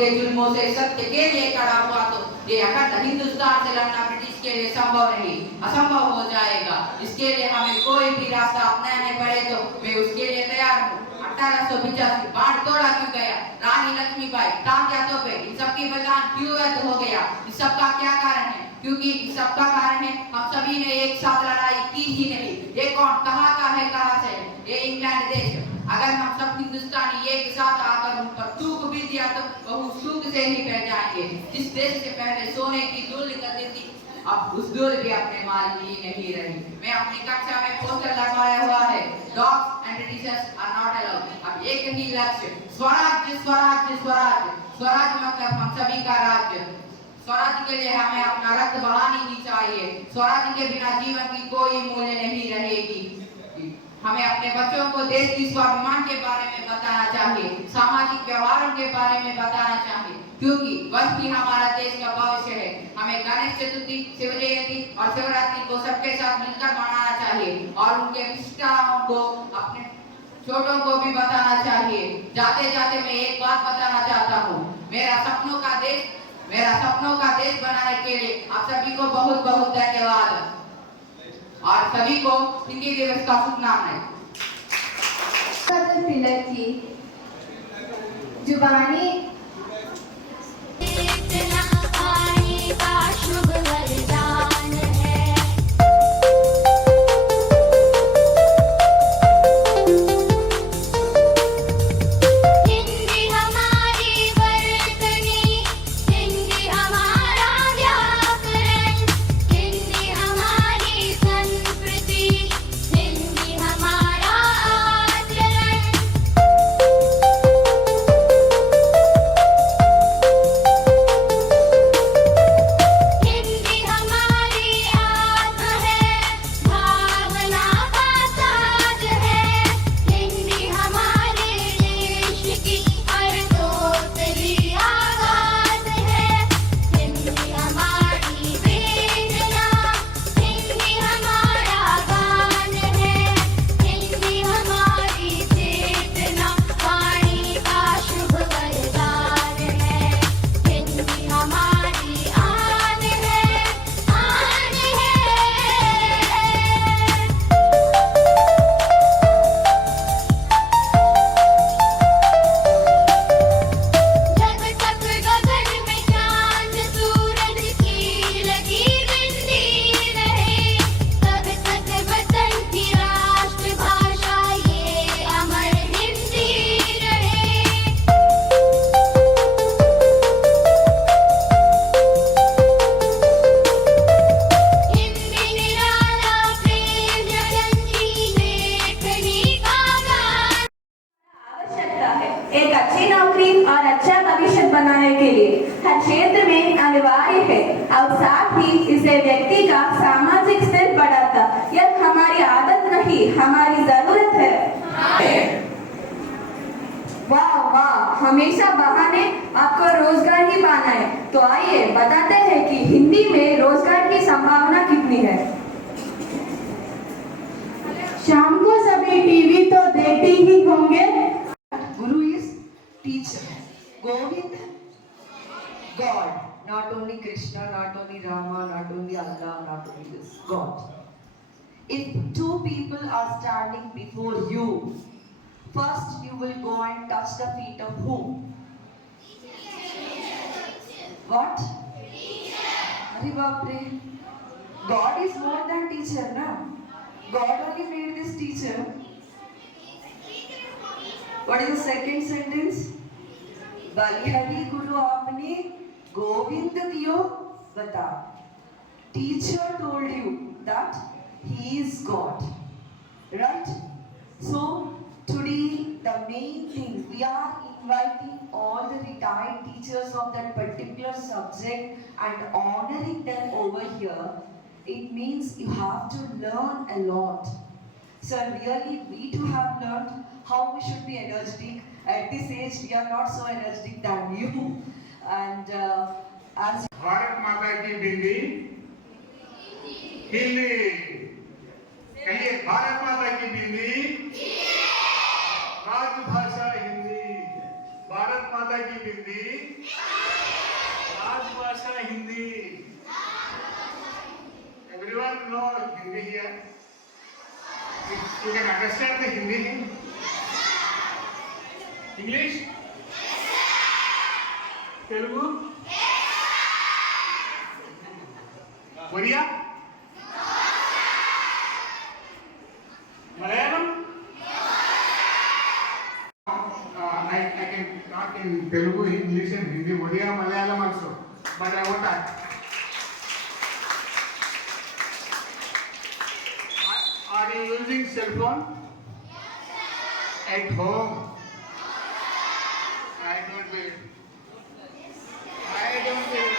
के जुल्मों से सत्य के लिए खड़ा हुआ तो ये अखंड हिंदुस्तान से लड़ना ब्रिटिश के लिए संभव नहीं, असंभव हो जाएगा। इसके लिए हमें कोई भी रास्ता अपनाने पड़े तो मैं उसके लिए तैयार हूँ। 1885 बाढ़ तोड़ा क्यों गया, रानी लक्ष्मीबाई, तात्या तोपे, इन सबकी बलिदान क्यों व्यर्थ हो गया? इस सब का क्या कारण है? क्योंकि इस सब का कारण है हम सभी ने एक साथ लड़ाई की ही नहीं। ये कौन कहाँ का है, कहाँ से है? ये इंग्लैंड देश है। अगर हम सब हिंदुस्तानी एक साथ आकर उन पर थूक भी दिया तो बहुत थूक से ही बह जाएंगे। जिस देश से पहले सोने की धूल निकलती थी अब उस धूल भी अपने माल की नहीं रही। मैं अपनी कक्षा में पोस्टर लगवाया हुआ है, dogs and teachers are not allowed. अब एक ही लक्ष्य, स्वराज्य स्वराज्य स्वराज्य। स्वराज मतलब हम सभी का राज्य। स्वराज के लिए हमें अपना रक्त बहानी ही चाहिए। स्वराज के बिना जीवन की कोई मूल्य नहीं रहेगी। हमें अपने बच्चों को देश की स्वाभिमान के बारे में बताना चाहिए, सामाजिक व्यवहारों के बारे में बताना चाहिए, क्योंकि वही हमारा देश का भविष्य है। हमें गणेश चतुर्थी, शिव जयंती और शिवरात्रि को सबके साथ मिलकर मनाना चाहिए और उनके विशिष्टताओं को अपने छोटों को भी बताना चाहिए। जाते जाते मैं एक बात बताना चाहता हूँ, मेरा सपनों का देश बनाने के लिए आप सभी को बहुत बहुत धन्यवाद और सभी को हिंदी दिवस का शुभकामनाएं। तिलक की जुबानी एक अच्छी नौकरी और अच्छा भविष्य बनाने के लिए हर क्षेत्र में अनिवार्य है और साथ ही इसे व्यक्ति का सामाजिक स्तर बढ़ाता। यह हमारी आदत नहीं, हमारी जरूरत है। वाह वाह, हमेशा बहाने आपको रोजगार ही पाना है। तो आइए बताते हैं कि हिंदी में रोजगार की संभावना कितनी है। शाम को सभी टीवी तो देखते ही होंगे। Guru is teacher. Govind, God. Not only Krishna, not only Rama, not only Allah, not only this. God. If two people are standing before you, first you will go and touch the feet of whom? What? Arey Bapre. God is more than teacher, na? God only made this teacher. What is the second sentence? बलिहारी गुरु आपने गोविंद दियो बता. Teacher told you that he is God, right? So today the main thing, we are inviting all the retired teachers of that particular subject and honoring them over here. It means you have to learn a lot. So really, we too have learned how we should be energetic. At this age, we are not so energetic than you. And as Bharat माता की बिंदी हिंदी, कहिए भारत माता की बिंदी, राजभाषा हिंदी। भारत माता की बिंदी राजभाषा Hindi. Everyone know Hindi here? You can understand the Hindi? English? Telugu? Oriya? Malayalam? I can talk in Telugu, English and Hindi, Oriya, Malayalam also. But I won't talk. Are you using cell phone? At home? I don't believe. I don't believe.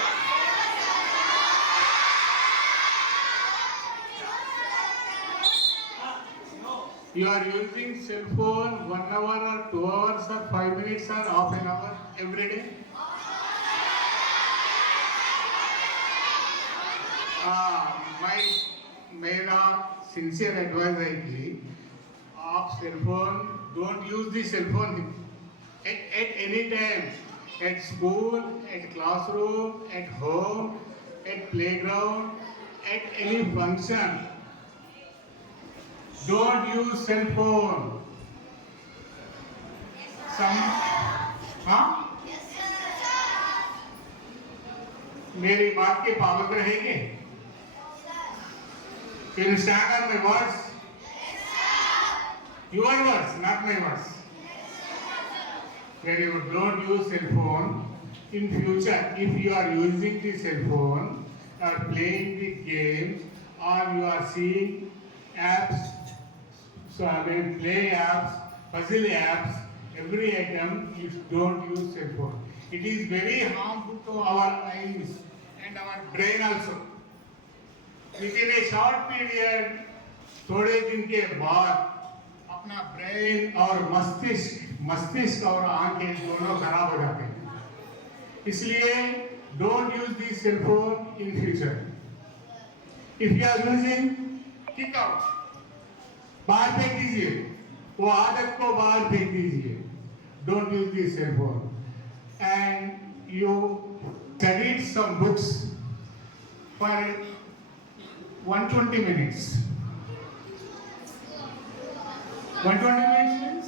You are using cell phone 1 hour or 2 hours or 5 minutes or half an hour every day? मेरा sincere advice है कि आप cell phone don't use the cell phone at any time, at school, at classroom, at home, at playground, at any function. Don't use cell phone. मेरी बात के पाबंद रहेंगे? Can you stand on my words? Your words, not my words. When you don't use cell phone, in future, if you are using the cell phone or playing the games or you are seeing apps, so I mean play apps, puzzle apps, every item, you don't use cell phone. It is very harmful to our eyes and our brain also. Within a short period, थोड़े दिन के बाद अपना brain और मस्तिष्क और आंखें दोनों खराब हो जाते हैं. इसलिए don't use this cell phone in future. If you are using, kick out, बाहर फेंक दीजिए, वो आदत को बाहर फेंक दीजिए. Don't use this cell phone. And you studied some books for 120 minutes. 120 minutes means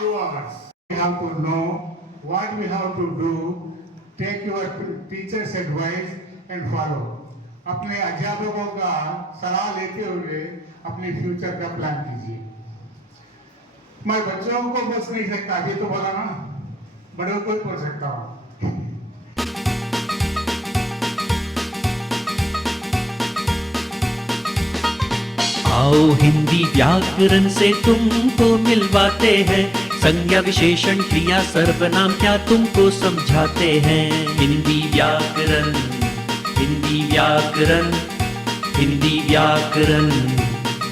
2 hours. We have to know what we have to do. Take your teacher's advice and follow. अपने अध्यापकों का सलाह लेते हुए अपने फ्यूचर का plan कीजिए. मैं बच्चों को बस नहीं सकता, अभी तो बोला ना, बड़ों को बोल सकता हूँ. आओ हिंदी व्याकरण से तुमको मिलवाते हैं. संज्ञा विशेषण क्रिया सर्वनाम क्या तुमको समझाते हैं. हिंदी व्याकरण, हिंदी व्याकरण, हिंदी व्याकरण,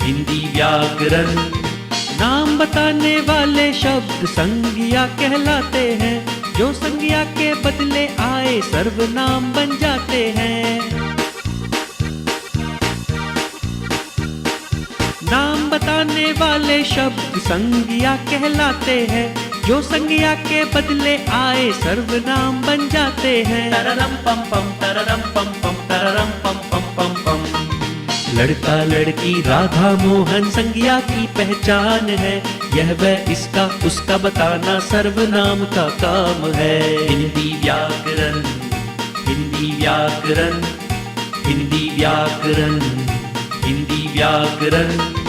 हिंदी व्याकरण. नाम बताने वाले शब्द संज्ञा कहलाते हैं. जो संज्ञा के बदले आए सर्वनाम बन जाते हैं. नाम बताने वाले शब्द संज्ञा कहलाते हैं. जो संज्ञा के बदले आए सर्वनाम बन जाते हैं. तररम पम पम, तररम पम पम, तररम पम पम पम पम. लड़का लड़की राधा मोहन संज्ञा की पहचान है. यह वह इसका उसका बताना सर्वनाम का काम है. हिंदी व्याकरण, हिंदी व्याकरण, हिंदी व्याकरण, हिंदी व्याकरण.